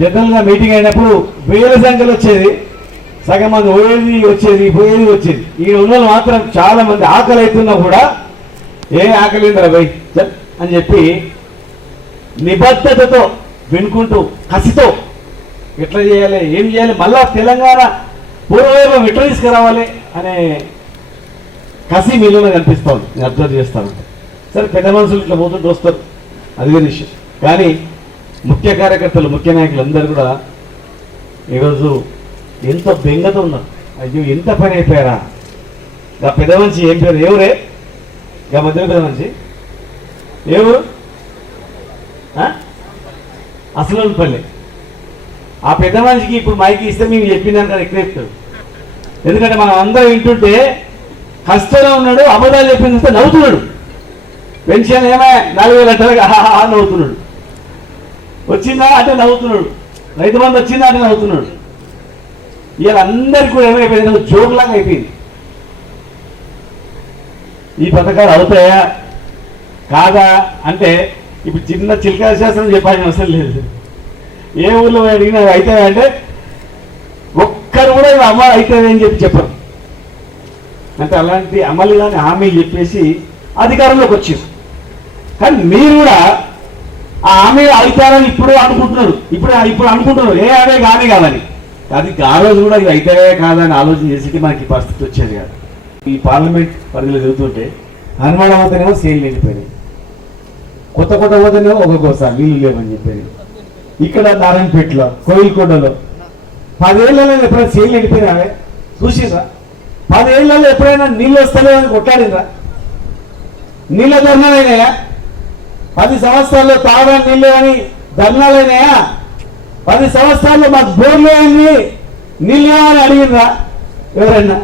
జనరల్గా మీటింగ్ అయినప్పుడు వేల సంఖ్యలు వచ్చేది, సగం మంది పోయేది వచ్చేది. ఈ ఉన్న మాత్రం చాలా మంది ఆకలి అవుతున్నా కూడా ఏ ఆకలిందిరా భయ్ అని చెప్పి నిబద్ధతతో వినుకుంటూ కసితో ఎట్లా చేయాలి, ఏం చేయాలి, మళ్ళా తెలంగాణ పూర్వవైభవం ఎట్లా తీసుకురావాలి అనే కసి మీలోనే కనిపిస్తాను, నేను అబ్జర్వ్ చేస్తాను. సరే పెద్ద మనుషులు ఇట్లా పోతుంటూ వస్తారు, అది వేరే విషయం. కానీ ముఖ్య కార్యకర్తలు, ముఖ్య నాయకులు అందరూ కూడా ఈరోజు ఎంతో బెంగతో ఉన్నారు. అయ్యో ఎంత పని అయిపోయారా. గా పెద్ద మనిషి ఏం పేరు, ఎవరే గా మధ్యలో పెద్ద మనిషి ఎవరు, అసలు పల్లె. ఆ పెద్ద మనిషికి ఇప్పుడు మైకి ఇస్తే మేము చెప్పినాను కదా ఎక్కువ చెప్తాడు. ఎందుకంటే మనం అందరం వింటుంటే కష్టంలో ఉన్నాడు, అబద్ధాలు చెప్పింది నవ్వుతున్నాడు. పెన్షన్ ఏమే 4,000 అంటారు, నవ్వుతున్నాడు. వచ్చిందా అంటే నవ్వుతున్నాడు. రైతు బంధు వచ్చిందా అంటే నవ్వుతున్నాడు. ఇవాళ అందరికి కూడా ఏమైపోయింది, జోకులాగా అయిపోయింది. ఈ పథకాలు అవుతాయా కాదా అంటే ఇప్పుడు చిన్న చిలకా శాస్త్రం చెప్పాల్సిన అవసరం లేదు. ఏ ఊళ్ళో అడిగినా అవుతాయా అంటే ఒక్కరు కూడా అమలు అవుతుంది అని చెప్పరు. అంటే అలాంటి అమలు కానీ హామీ చెప్పేసి అధికారంలోకి వచ్చారు. కానీ మీరు కూడా ఆ హామీ అవుతారని ఇప్పుడు అనుకుంటున్నారు, ఇప్పుడు అనుకుంటున్నారు ఏ అవే కానీ కాదని. అది ఆ రోజు కూడా ఇది అయితే కాదని ఆలోచన చేసి మనకి పరిస్థితి వచ్చేది కాదు. ఈ పార్లమెంట్ పరిధిలో జరుగుతుంటే హనుమాడ పోతేనేమో సేల్ వెళ్ళిపోయినాయి, కొత్త పోతేనేమో ఒక్కొక్కసారి నీళ్ళు లేవని చెప్పేది. ఇక్కడ నారాయణపేటలో, కోయిల్కొండలో 10 ఏళ్లలో ఎప్పుడైనా సేల్ వెళ్ళిపోయినావే చూసిరా? 10 ఏళ్లలో ఎప్పుడైనా నీళ్ళు వస్తలేవని కొట్లాడినరా? నీళ్ళ ధర్నాలైనాయా? 10 సంవత్సరాల్లో తాగడానికి నీళ్ళు అని ధర్నాలైనాయా? 10 సంవత్సరాల్లో మాకు బోర్లు అయింది నీళ్ళు అని అడిగినరా ఎవరైనా?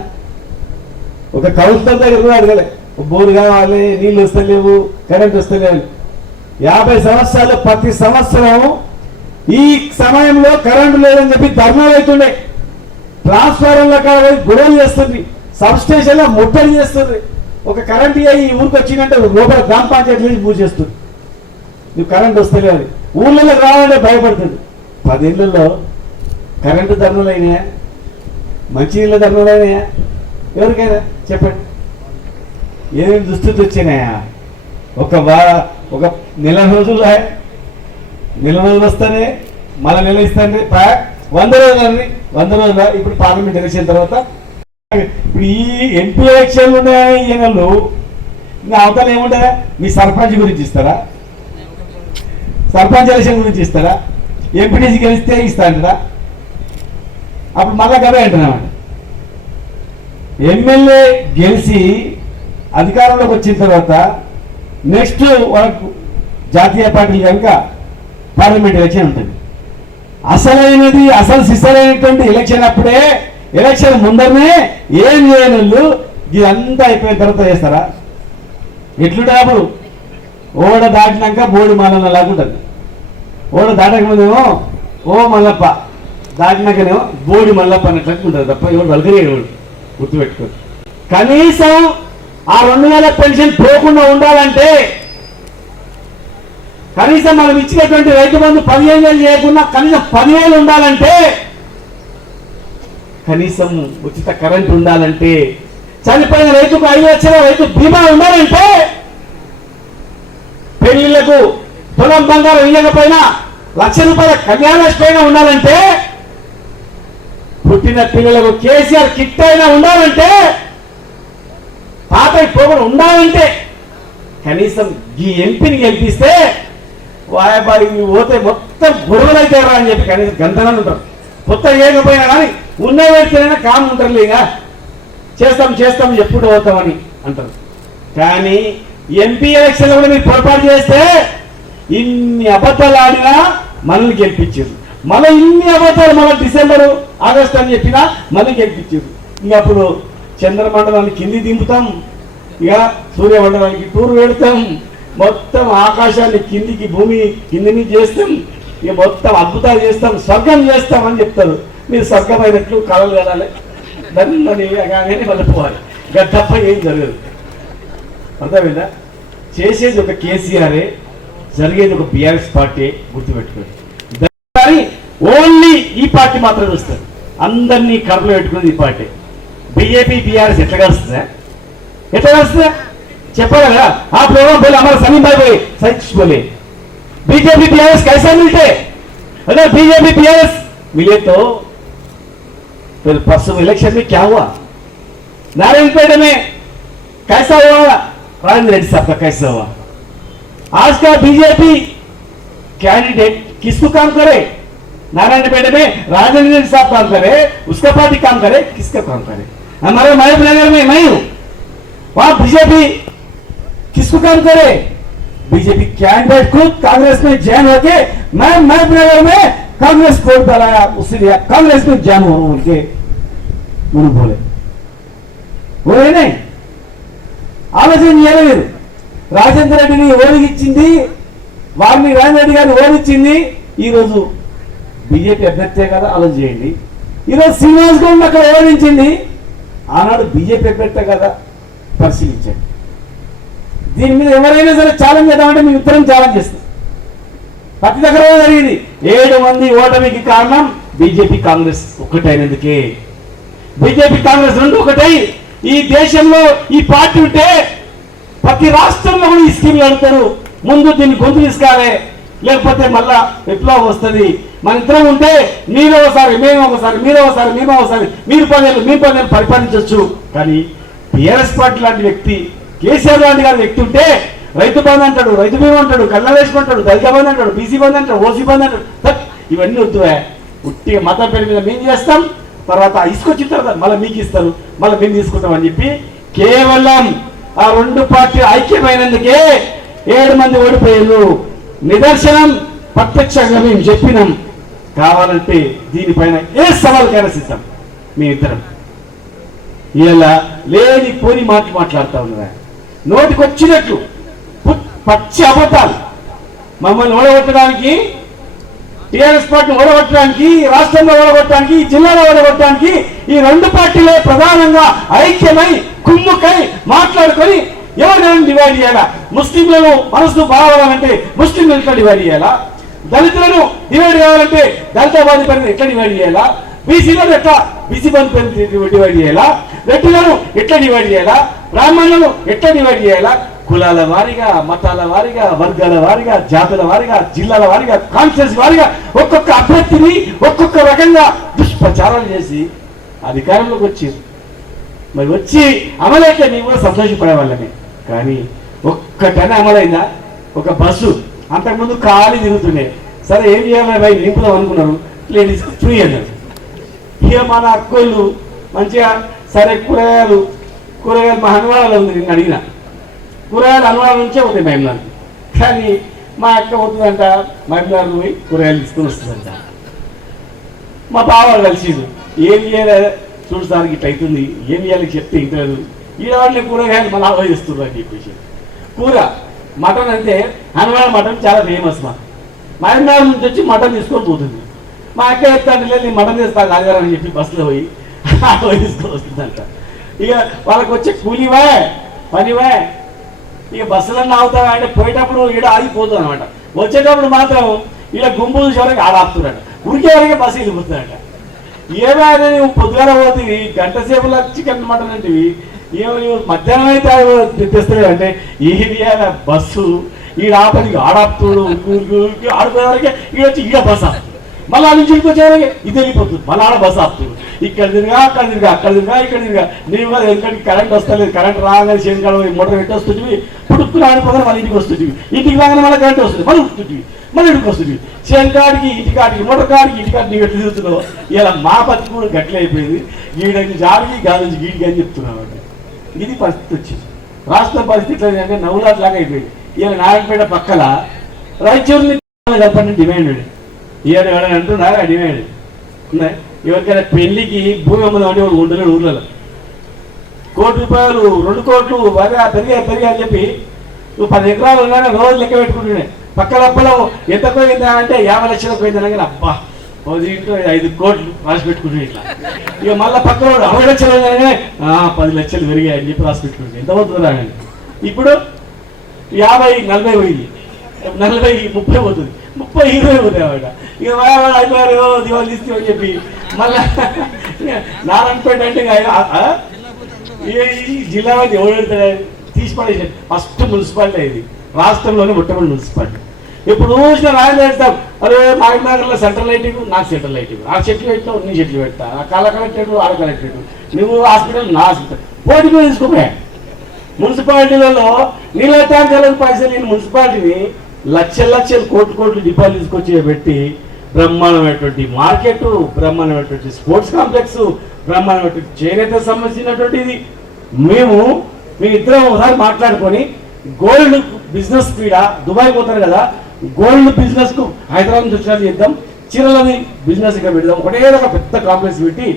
ఒక కౌన్సిలర్ దగ్గర కూడా అడగలే, బోరు కావాలి, నీళ్ళు వస్తలేవు, కరెంట్ వస్తలేవు. 50 సంవత్సరాలు ప్రతి సంవత్సరం ఈ సమయంలో కరెంటు లేదని చెప్పి ధర్నాలు అవుతుండే, ట్రాన్స్ఫార్మర్ల కాడ గొడవలు చేస్తుంది, సబ్ స్టేషన్లో ముట్టడి చేస్తుంది. ఒక కరెంట్ ఈ ఊరికి వచ్చిందంటే లోపల గ్రామ పంచాయతీ నుంచి పూజ చేస్తుంది, నువ్వు కరెంట్ వస్తలేదు. ఊళ్ళలోకి రావాలంటే భయపడుతుంది. 10 ఏళ్లలో కరెంటు ధర్నాలు అయినాయా? మంచినీళ్ళ ధర్నాలు అయినాయా? ఎవరికైనా చెప్పండి. ఏమేమి దుస్థితి వచ్చినాయా? ఒక నెల రోజులు వస్తానే మళ్ళీ నెల ఇస్తానే 100 రోజులని 100 రోజుల. ఇప్పుడు పార్లమెంట్ ఎలక్షన్ తర్వాత ఇప్పుడు ఈ ఎంపీ ఎలక్షన్లు ఉన్నాయని ఈ నెలలు ఇంకా అవతల ఏముంటుందా? మీ సర్పంచ్ గురించి ఇస్తారా? సర్పంచ్ ఎలక్షన్ గురించి ఇస్తారా? ఎంపీటీసీ గెలిస్తే ఇస్తారా? అప్పుడు మళ్ళా కదా అంటున్నామండి. ఎమ్మెల్యే గెలిచి అధికారంలోకి వచ్చిన తర్వాత నెక్స్ట్ వాళ్ళకు జాతీయ పార్టీలు కనుక పార్లమెంట్ ఎలక్షన్ ఉంటుంది. అసలు సిసలైనటువంటి ఎలక్షన్ అప్పుడే, ఎలక్షన్ ముందరనే ఏం చేయని వాళ్ళు ఇదంతా అయిపోయిన తర్వాత చేస్తారా? ఎట్లుంటే అప్పుడు ఓడ దాటినాక బోడి మల్లన్న లాగుంటుంది. ఓడ దాటక ముందేమో ఓ మల్లప్ప, దాటినాకనేమో బోడి మల్లప్ప అన్నట్లు ఉంటుంది తప్ప ఎవరు వలకరేడు. గుర్తుపెట్టుకోరు. కనీసం ఆ 2000 పెన్షన్ పోకుండా ఉండాలంటే, కనీసం మనం ఇచ్చినటువంటి రైతు బంధు 15,000 చేయకుండా కనీసం 10,000 ఉండాలంటే, కనీసం ఉచిత కరెంట్ ఉండాలంటే, చనిపోయిన రైతుకు 5 లక్షల రైతు బీమా ఉండాలంటే, పెళ్లిళ్లకు పొలం బంగారం ఇవ్వకపోయినా 1,00,000 రూపాయల కళ్యాణలక్ష్మి అయినా ఉండాలంటే, పుట్టిన పిల్లలకు కేసీఆర్ కిట్ అయినా ఉండాలంటే, పాత పోగొడు ఉండాలంటే, కనీసం ఈ ఎంపీని గెలిపిస్తే వాయబాయి పోతే మొత్తం గొడవలు అవుతారా అని చెప్పి కనీసం గంటనని ఉంటారు. కొత్త చేయకపోయినా కానీ ఉన్న వ్యక్తినైనా కామ్ ఉంటారు, లేక చేస్తాం ఎప్పుడు పోతామని అంటారు. కానీ ఎంపీ ఎలక్షన్లో కూడా మీరు పొరపాటు చేస్తే ఇన్ని అబద్ధాలు ఆడినా మనల్ని గెలిపించారు. మళ్ళీ ఇన్ని అబద్ధాలు మళ్ళీ డిసెంబరు ఆగస్టు అని చెప్పినా మళ్ళీ గెలిపించారు. ఇక అప్పుడు చంద్రమండలాన్ని కింది దింపుతాం, ఇక సూర్యమండలానికి టూర్ పెడతాం, మొత్తం ఆకాశాన్ని కిందికి భూమి కిందిని చేస్తాం, ఇక మొత్తం అద్భుతాలు చేస్తాం, స్వర్గం చేస్తాం అని చెప్తారు. మీరు స్వర్గమైనట్లు కళలు కనాలి, దాన్ని కానీ మళ్ళీ పోవాలి. ఇక తప్ప ఏం జరగదు. అర్థమైందా? చేసేది ఒక కేసీఆరే, జరిగేది ఒక బీఆర్ఎస్ పార్టీ. గుర్తుపెట్టుకోండి. కానీ పార్టీ మాత్రమే వస్తారు. అందరినీ కడుపులో పెట్టుకున్నది ఈ పార్టీ. బీజేపీ బీఆర్ఎస్ ఎట్లా కలుస్తుందా? ఎట్లా కలుస్తుందా చెప్పాలి కదా. ఆ प्रोग्राम बोले हमारे सलीम भाई भाई सच बोले बीजेपी बीआरएस कैसा मिलते? अगर बीजेपी बीआरएस मिले तो फिर परसों इलेक्शन में क्या हुआ? नारायणपेट में कैसा हुआ? राजेंद्र रेड्डी साहब का कैसा हुआ? आज का बीजेपी कैंडिडेट किसको काम करे? नारायणपेट में राजेंद्र रेड्डी साहब काम करे, उसका पार्टी काम करे, किसका काम करे? हमारे महबूब नगर में मैं हूं, वहां बीजेपी किसको काम करे? बीजेपी कैंडिडेट खुद कांग्रेस में जॉइन होके मैं महबूब नगर में कांग्रेस को डराया, उसलिए कांग्रेस में जॉइन हो उनके बोले वो नहीं ఆలోచన చేయలేదు. రాజేంద్ర రెడ్డిని ఓడిగించింది, వారిని రాజేంద్ర రెడ్డి గారిని ఓడించింది ఈరోజు బీజేపీ అభ్యర్థే కదా. ఆలోచన చేయండి. ఈరోజు శ్రీనివాస్ గౌడ్ అక్కడ ఓడించింది, ఆనాడు బీజేపీ అభ్యర్థే కదా. పరిశీలించండి. దీని మీద ఎవరైనా సరే ఛాలెంజ్ చేద్దామంటే మేము ఇద్దరం ఛాలెంజ్ చేస్తాం. ప్రతి దగ్గర జరిగింది. 7 మంది ఓటమికి కారణం బీజేపీ కాంగ్రెస్ ఒక్కటైనందుకే. బీజేపీ కాంగ్రెస్ రెండు ఒకటై ఈ దేశంలో ఈ పార్టీ ఉంటే ప్రతి రాష్ట్రంలో కూడా ఈ స్కీమ్లు అడుగుతారు. ముందు దీన్ని గొంతు తీసుకోవాలి, లేకపోతే మళ్ళా విప్లవం వస్తుంది. మన ఇద్దరం ఉంటే మీరు ఒకసారి మేము ఒకసారి, మీరు ఒకసారి మేము ఒకసారి, మీరు 10 ఏళ్ళు మేము 10 ఏళ్ళు పరిపాలించవచ్చు. కానీ టీఆర్ఎస్ పార్టీ లాంటి వ్యక్తి, కేసీఆర్ లాంటి గారి వ్యక్తి ఉంటే రైతు బంధు అంటాడు, రైతు బీమా అంటాడు, కళ్ళ వేసుకుంటాడు, దళిత బంధు అంటాడు, బీసీ బంధు అంటాడు, ఓసీ బంధు అంటాడు. ఇవన్నీ వద్దువే. ఉట్టిగా మతం పేరు మీద మేము చేస్తాం, తర్వాత ఇసుకొచ్చిన తర్వాత మళ్ళీ మీకు ఇస్తారు, మళ్ళీ మేము తీసుకుంటాం అని చెప్పి కేవలం ఆ రెండు పార్టీ ఐక్యమైనందుకే 7 మంది ఓడిపోయారు. నిదర్శనం ప్రత్యక్షంగా మేము చెప్పినాం. కావాలంటే దీనిపైన ఏ సవాల్కైనా సిద్ధం. మీ ఇద్దరం ఇలా లేని పోని మాట్లాడుతూ ఉన్నారా? నోటికి వచ్చినట్లు పచ్చి అబద్ధాలు. మమ్మల్ని ఓడగొట్టడానికి, టీఆర్ఎస్ పార్టీని ఓడగొట్టడానికి, రాష్ట్రంలో ఓడగొట్టడానికి, జిల్లాలో ఓడగొట్టడానికి ఈ రెండు పార్టీలే ప్రధానంగా ఐక్యమై కుమ్ముకై మాట్లాడుకొని ఎవరిని డివైడ్ చేయాలా? ముస్లింలను మనసు బాగాలంటే ముస్లింలు ఎట్లా డివైడ్ చేయాలా? దళితులను డివైడ్ కావాలంటే దళిత బంధు పేరు ఎట్లా డివైడ్ చేయాలా? బీసీలను ఎట్లా బీసీ బంధు పేరు డివైడ్ చేయాలా? రెడ్డిలను ఎట్లా డివైడ్ చేయాలా? బ్రాహ్మణులను ఎట్లా డివైడ్ చేయాలా? కులాల వారిగా, మతాల వారిగా, వర్గాల వారిగా, జాతుల వారిగా, జిల్లాల వారిగా, కాన్స్టిట్యూన్సీ వారిగా ఒక్కొక్క అభ్యర్థిని ఒక్కొక్క రకంగా దుష్ప్రచారాలు చేసి అధికారంలోకి వచ్చారు. మరి వచ్చి అమలైతే మేము కూడా సంతోషపడే వాళ్ళమే. కానీ ఒక్కటనే అమలైందా? ఒక బస్సు అంతకుముందు ఖాళీ తిరుగుతుండే. సరే ఏం చేయాలి భయ్ నింపుదాం అనుకున్నారు, లేడీస్ ఫ్రీ అన్నారు. ఇక మన అక్కోళ్ళు మంచిగా సరే కూరగాయలు మా హన్వాడలో ఉంది. నేను అడిగిన కూరగాయలు హన్వాడ నుంచే పోతాయి మహిళలు. కానీ మా అక్క పోతుందంట మహిళలు పోయి కూరగాయలు తీసుకొని వస్తుందంట. మా బావాళ్ళు కలిసిరు, ఏం చేయలేదు చూడడానికి ఇట్లా అవుతుంది, ఏం చేయాలి చెప్తే ఇంటలేదు. ఈ వాళ్ళని కూరగాయలు మళ్ళీ ఆలోచిస్తున్నారు అని చెప్పేసి. కూర మటన్ అంటే హన్వాడ మటన్ చాలా ఫేమస్. మహిళల నుంచి వచ్చి మటన్ తీసుకొని పోతుంది. మా అక్క చెప్తాను లేదు నేను మటన్ చేస్తాను ఆదివారం అని చెప్పి బస్సులో పోయి తీసుకొని వస్తుందంట. ఇక వాళ్ళకి వచ్చే కూలివా పనివా. ఇక బస్సులన్నీ ఆగుతావా అంటే పోయేటప్పుడు ఈడ ఆగిపోతుంది అనమాట. వచ్చేటప్పుడు మాత్రం ఇలా గుంపు చూసే వరకు ఆడాపుతున్నాడు, ఉరికే వరకే బస్సు వెళ్ళిపోతుందట. ఏమైనా నువ్వు పొద్దుగాల పోతుంది, గంట సేపులో చికెన్ మటన్ అంటివి, ఏమో మధ్యాహ్నం అయితే తెస్తలేదు అంటే ఏది బస్సు ఈడ ఆపది ఆడాపుతుడు ఆడుకునే వరకే ఈడ వచ్చి ఈడ బస్సు ఆపుతుంది. మళ్ళీ ఆ నుంచి వచ్చేవరకే ఇది వెళ్ళిపోతుంది. మళ్ళీ ఆడ బస్సు ఆపుతుంది. ఇక్కడ తిరిగా అక్కడ తిరిగా అక్కడ తిరిగా ఇక్కడ తిరిగా నీవు కదా ఎందుకంటే కరెంట్ వస్తలేదు, కరెంట్ రాగానే చేనుకాడ మోటార్ పెట్టి వస్తుంది, పుట్టుకుని ఆడిపోగానే మళ్ళీ ఇంటికి వస్తుంది, ఇంటికి రాగానే మళ్ళీ కరెంట్ వస్తుంది, మళ్ళీ ఉడుతుంది, మళ్ళీ ఇంటికి వస్తుంది. చేనుకాడికి ఇంటికాడికి మోటార్ కాడికి ఇంటికాడికి నీకు ఎట్లా తిరుగుతున్నావు. ఇలా మా బతికి కూడా గట్ల అయిపోయింది. గీడకి జాడికి గాలి నుంచి గీడికి అని చెప్తున్నావు. ఇది పరిస్థితి వచ్చింది. రాష్ట్ర పరిస్థితి అంటే నవ్వులాట్లాగా అయిపోయింది. ఇలా నారాయణపేట పక్కల రాయచూరుని చెప్పండి డిమాండ్ ఏడు ఏడని అంటున్నారు. ఆ డిమాండ్ ఉన్నాయి. ఎవరికైనా పెళ్లికి భూమి అమ్మదం అంటే వాడు ఉండలేడు. ఊర్లలో 1 కోటి రూపాయలు 2 కోట్లు బాగా పెరిగా అని చెప్పి నువ్వు 10 ఎకరాలు ఉన్నాక రోజు లెక్క పెట్టుకుంటున్నాయి. పక్కన పొలం ఎంత పోయిందా అంటే 50 లక్షలకు పోయిందన్నా కానీ అబ్బా ఇంట్లో 5 కోట్లు రాసి పెట్టుకుంటున్నాయి. ఇట్లా ఇక మళ్ళీ పక్కన 60 లక్షలు పోయిందనగానే 10 లక్షలు పెరిగాయి అని చెప్పి రాసి పెట్టుకుంటుంది. ఎంత పోతుందా అని ఇప్పుడు 50 40 పోయింది, 40 30 పోతుంది. 30-20 ఉన్నాయన్నమాట. ఇక అయిపోయారు దివాళి తీసుకోని చెప్పి మళ్ళా నారాయణపేట అంటే ఈ జిల్లా వాళ్ళు ఎవరు తీసి పడేసి ఫస్ట్ మున్సిపాలిటీ ఇది, రాష్ట్రంలోనే మొట్టమొదటి మున్సిపాలిటీ. ఇప్పుడు చూసిన రాయలు పెడతాం, అరే నాగనగర్లో సెంట్రల్ లైటింగ్, నాకు సెంట్రల్ లైటింగ్, ఆ చెట్లు పెట్టావు నీ చెట్లు పెడతా, ఆ కాల కలెక్టరేట్ ఆడ కలెక్టరేట్, నువ్వు హాస్పిటల్ నా హాస్పిటల్ పోటీ మీద తీసుకోపోయా. మున్సిపాలిటీలలో నీళ్ళ ట్యాంకర్లకు పైసలు నేను మున్సిపాలిటీని లక్షలు కోట్లు డిపాజిట్ తీసుకొచ్చి పెట్టి బ్రహ్మాండమైనటువంటి మార్కెట్, బ్రహ్మాండమైనటువంటి స్పోర్ట్స్ కాంప్లెక్స్, బ్రహ్మాండమైనటువంటి చేనేత సంబంధించినటువంటిది. మేము ఇద్దరం ఒకసారి మాట్లాడుకొని గోల్డ్ బిజినెస్ కూడా దుబాయ్ పోతారు కదా, గోల్డ్ బిజినెస్ కు హైదరాబాద్ నుంచి వచ్చినట్టు చేద్దాం, చీరలని బిజినెస్ ఇక్కడ పెడదాం, ఒకటే ఒక పెద్ద కాంప్లెక్స్ పెట్టి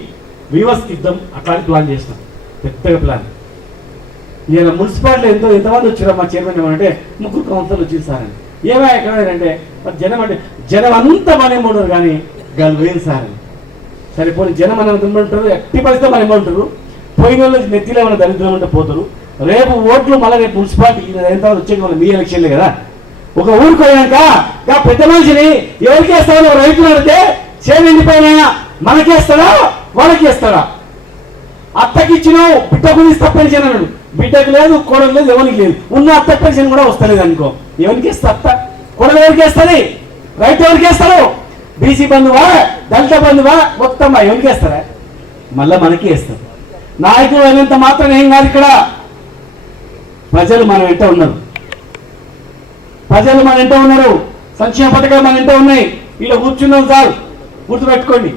వ్యూవర్స్కి ఇద్దాం, అట్లాంటి ప్లాన్ చేస్తాం, పెద్దగా ప్లాన్. ఈయన మున్సిపాలిటీ ఎంతమంది వచ్చారో మా చైర్మన్ ఏమంటే 3 కౌన్సిలర్లు వచ్చింది సార్ అని. ఏమో ఎక్కడంటే జనం అంతా మన ఏమంటారు కానీ గల్ వేలు సార్ అని. సరిపోయి జనం అని ఉంటారు, ఎట్టి పరిస్థితి మన ఏమంటారు, పోయిన వాళ్ళు నెత్తిలో ఏమైనా దరిద్రం ఉంటే పోతారు. రేపు ఓట్లు మళ్ళీ రేపు మున్సిపాలిటీ ఎంత వచ్చే మీ ఎలక్షన్లే కదా. ఒక ఊరికి పోయాక పెద్ద మనిషిని ఎవరికి వేస్తాడో రైతులు అడితే చేయండిపోయినా మనకేస్తాడా వాళ్ళకి వేస్తాడా? అత్తకి ఇచ్చినావు బిడ్డకు ఇస్తా పెన్షన్ అన్నాడు, బిడ్డకు లేదు కోడలు లేదు ఎవరికి లేదు, ఉన్న అత్త పెన్షన్ కూడా వస్తలేదు అనుకో, ఎవరికి ఇస్తా అత్త? కోడలు ఎవరికి వేస్తుంది? రైతు ఎవరికి వేస్తారు? బీసీ బంధువా దళిత బంధువా మొత్తం ఎవరికి వేస్తారా? మళ్ళీ మనకి వేస్తారు. నాయకులు అయినంత మాత్రం ఏం కాదు, ఇక్కడ ప్రజలు మన వెంట ఉన్నారు, ప్రజలు మన వెంట ఉన్నారు, సంక్షేమ పథకాలు మన వెంట ఉన్నాయి. ఇలా కూర్చున్నాం సార్, గుర్తుపెట్టుకోండి,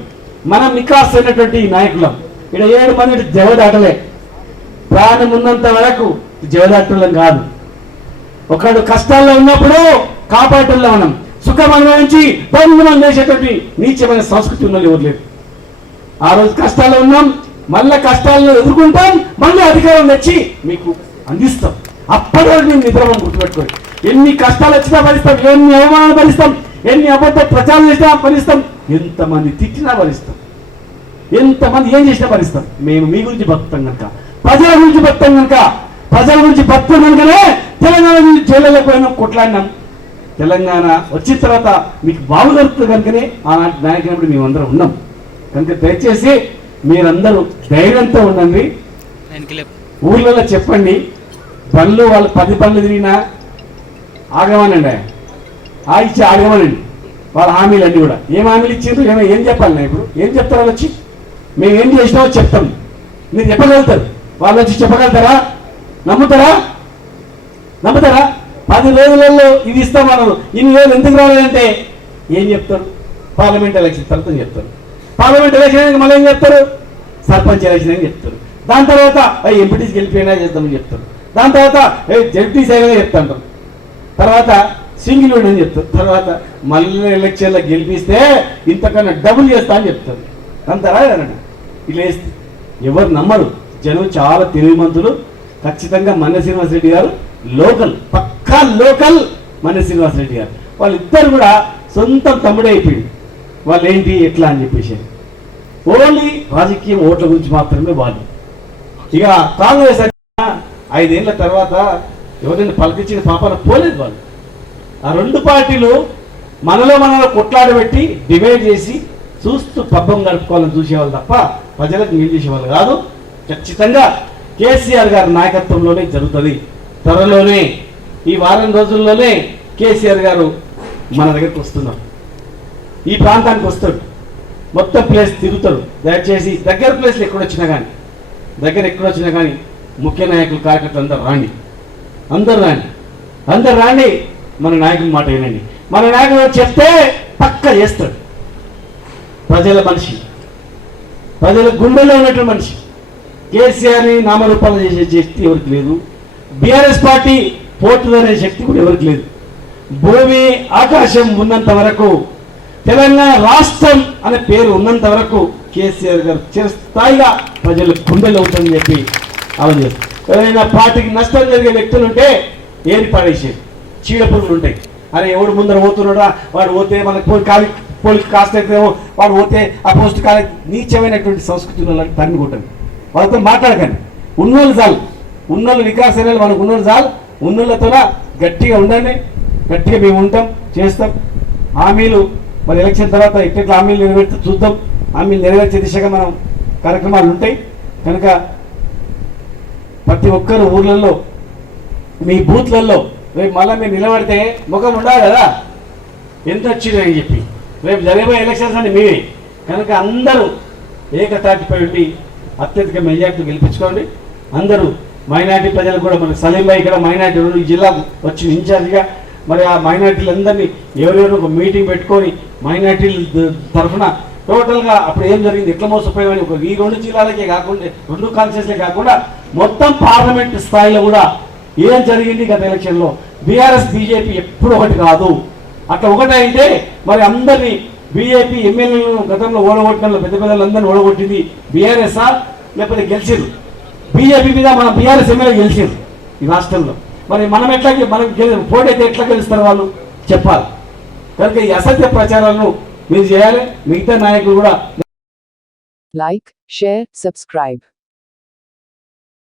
మనం నికాస్ అయినటువంటి నాయకులం. ఇక్కడ 7 మంది జవదాటలే, ప్రాణం ఉన్నంత వరకు జవదాటలం కాదు. ఒకడు కష్టాల్లో ఉన్నప్పుడు కాపాడటంలో మనం, సుఖం అనుభవించి బంధనం చేసేటువంటి నీచమైన సంస్కృతి ఉన్నది ఎవరు లేదు. ఆ రోజు కష్టాల్లో ఉన్నాం, మళ్ళీ కష్టాలను ఎదుర్కొంటాం, మళ్ళీ అధికారం తెచ్చి మీకు అందిస్తాం. అప్పటి వరకు మేము నిద్రపోం, గుర్తుపెట్టుకోండి. ఎన్ని కష్టాలు వచ్చినా భరిస్తాం, ఎన్ని అవమానాలు భరిస్తాం, ఎన్ని అబద్ధ ప్రచారం చేసినా భరిస్తాం, ఎంతమంది తిట్టినా భరిస్తాం, ఎంతమంది ఏం చేసినా భరిస్తాం. మేము మీ గురించి బతుకుతాం కనుక, ప్రజల గురించి బతుకుతాం కనుక, ప్రజల గురించి బతుకుతాం కనుకనే తెలంగాణ గురించి జైల్లో పోయినాం, కొట్లాడినాం. తెలంగాణ వచ్చిన తర్వాత మీకు బాగు జరుగుతుంది కనుకనే ఆనాటి నాయకుడు మేమందరం ఉన్నాం. కనుక దయచేసి మీరందరూ ధైర్యంతో ఉండండి. ఊళ్ళలో చెప్పండి, బండ్లు వాళ్ళు 10 బండ్లు తిరిగినా ఆగమనండి, ఆగిచ్చి ఆగమనండి. వాళ్ళ హామీలు అన్నీ కూడా ఏం హామీలు ఇచ్చిండ్రు, ఏం చెప్పాలి నా ఇప్పుడు? ఏం చెప్తారు వాళ్ళు వచ్చి? మేము ఏం చేసినామో చెప్తాం, మీరు చెప్పగలుగుతారు. వాళ్ళు వచ్చి చెప్పగలుగుతారా? నమ్ముతారా? 10 రోజులలో ఇది ఇస్తామన్నారు, ఇన్ని రోజులు ఎందుకు రాలేదంటే ఏం చెప్తారు? పార్లమెంట్ ఎలక్షన్ తర్వాత చెప్తారు. పార్లమెంట్ ఎలక్షన్ మళ్ళీ ఏం చెప్తారు? సర్పంచ్ ఎలక్షన్ అని చెప్తారు. దాని తర్వాత ఎంపీటీసీ గెలిపినా చేద్దామని చెప్తారు. దాని తర్వాత జడ్పీసీ అయినా చెప్తాంటారు. తర్వాత సింగిల్ విన్ అని చెప్తారు. తర్వాత మళ్ళీ ఎలక్షన్లో గెలిపిస్తే ఇంతకన్నా డబుల్ చేస్తా అని చెప్తారు. అంతరా కదండి, ఇలా వేస్తే ఎవరు నమ్మరు. జనం చాలా తెలివిమంతులు. ఖచ్చితంగా మన్నె శ్రీనివాసరెడ్డి గారు లోకల్, పక్కా లోకల్ మన్నె శ్రీనివాసరెడ్డి గారు. వాళ్ళిద్దరు కూడా సొంత తమ్ముడే అయిపోయింది. వాళ్ళు ఏంటి ఎట్లా అని చెప్పేసి ఓన్లీ రాజకీయం ఓట్ల గురించి మాత్రమే వాళ్ళు. ఇక కాంగ్రెస్ 5 ఏళ్ల తర్వాత ఎవరైనా పలికించిన పాపన పోలేదు వాళ్ళు. ఆ 2 పార్టీలు మనలో కొట్లాడబెట్టి డివైడ్ చేసి చూస్తూ పబ్బం గడుపుకోవాలని చూసేవాళ్ళు తప్ప ప్రజలకు మేలు చేసేవాళ్ళు కాదు. ఖచ్చితంగా కేసీఆర్ గారి నాయకత్వంలోనే జరుగుతుంది. త్వరలోనే ఈ వారం రోజుల్లోనే కేసీఆర్ గారు మన దగ్గరికి వస్తున్నారు, ఈ ప్రాంతానికి వస్తాడు, మొత్తం ప్లేస్ తిరుగుతాడు. దయచేసి దగ్గర ప్లేస్లు ఎక్కడొచ్చినా కానీ ముఖ్య నాయకులు కార్యకర్తలు అందరూ రాండి, మన నాయకుల మాట వినండి. మన నాయకులు చెప్తే పక్క చేస్తాడు. ప్రజల మనిషి, ప్రజల గుండెల్లో ఉన్నటువంటి మనిషి. కేసీఆర్ని నామరూపాలు చేసే శక్తి ఎవరికి లేదు. బీఆర్ఎస్ పార్టీ పోతుందనే శక్తి కూడా ఎవరికి లేదు. భూమి ఆకాశం ఉన్నంత వరకు, తెలంగాణ రాష్ట్రం అనే పేరు ఉన్నంత వరకు కేసీఆర్ గారు చిరస్థాయిగా ప్రజల గుండెలు అవుతుందని చెప్పి ఆలోచిస్తారు. ఎవరైనా పార్టీకి నష్టం జరిగే వ్యక్తులు ఉంటే ఏరి పడేసేది, చీడపురుగులు ఉంటాయి. అరే ఎవడు ముందర పోతున్నాడా, వాడు పోతే మనకు పోలికి కాస్ట్ అవుతుందేమో, వాడు పోతే ఆ పోస్ట్ కాలే, నీచమైనటువంటి సంస్కృతి వాళ్ళకి తన్ని కొట్టండి. వాళ్ళతో మాట్లాడకండి. ఉన్నోళ్ళు చాలు, ఉన్నోళ్ళు వికాసైన మనకు ఉన్నోళ్ళు చాలు. ఉన్నోళ్ళతో గట్టిగా ఉండండి. గట్టిగా మేము ఉంటాం, చేస్తాం. హామీలు మరి ఎలక్షన్ తర్వాత ఎట్లా హామీలు నెరవేర్చు చూద్దాం. హామీలు నెరవేర్చే దిశగా మనం కార్యక్రమాలు ఉంటాయి కనుక ప్రతి ఒక్కరు ఊర్లలో మీ బూత్లలో రేపు మళ్ళీ మీరు నిలబడితే ముఖం ఉండాలి కదా ఎంత వచ్చింది అని చెప్పి. రేపు జరిగిపోయే ఎలక్షన్స్ అని మీరే కనుక అందరూ ఏకతాటిపై ఉండి అత్యధిక మెజార్టీ గెలిపించుకోండి. అందరూ మైనార్టీ ప్రజలు కూడా మనకు సలీం భాయ్ ఇక్కడ మైనార్టీ ఈ జిల్లాకు వచ్చి ఇన్ఛార్జిగా మరి ఆ మైనార్టీలందరినీ ఎవరెవరు ఒక మీటింగ్ పెట్టుకొని మైనార్టీల తరఫున టోటల్గా అప్పుడు ఏం జరిగింది ఎట్లా మోసపోయామని ఒక ఈ 2 జిల్లాలకే కాకుండా 2 కాన్స్టిట్యూన్సీలే కాకుండా మొత్తం పార్లమెంట్ స్థాయిలో కూడా ఏం జరిగింది గత ఎలక్షన్లో. బీఆర్ఎస్ బీజేపీ ఎప్పుడు ఒకటి కాదు. అట్లా ఒకటి అయితే మరి అందరినీ బీజేపీ ఎమ్మెల్యేలను గతంలో ఓడగొట్టిన పెద్ద పెద్దలందరినీ ఓడగొట్టింది బీఆర్ఎస్ఆ లేకపోతే గెలిచిరు బీజేపీ మీద మన బీఆర్ఎస్ ఎమ్మెల్యే గెలిచిరు ఈ రాష్ట్రంలో. మరి మనం ఎట్లా మనం పోటీ అయితే ఎట్లా గెలుస్తారు వాళ్ళు చెప్పాలి. కనుక ఈ అసత్య ప్రచారాలను మీరు చేయాలి. మిగతా నాయకులు కూడా Like, share, subscribe.